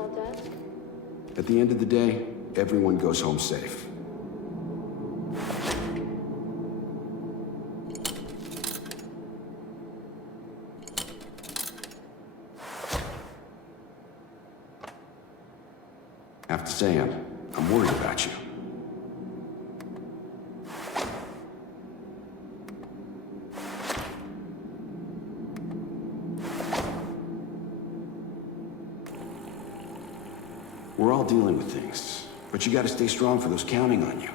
small desk? At the end of the day, everyone goes home safe. I have to say, I'm worried about you. We're all dealing with things, but you gotta stay strong for those counting on you.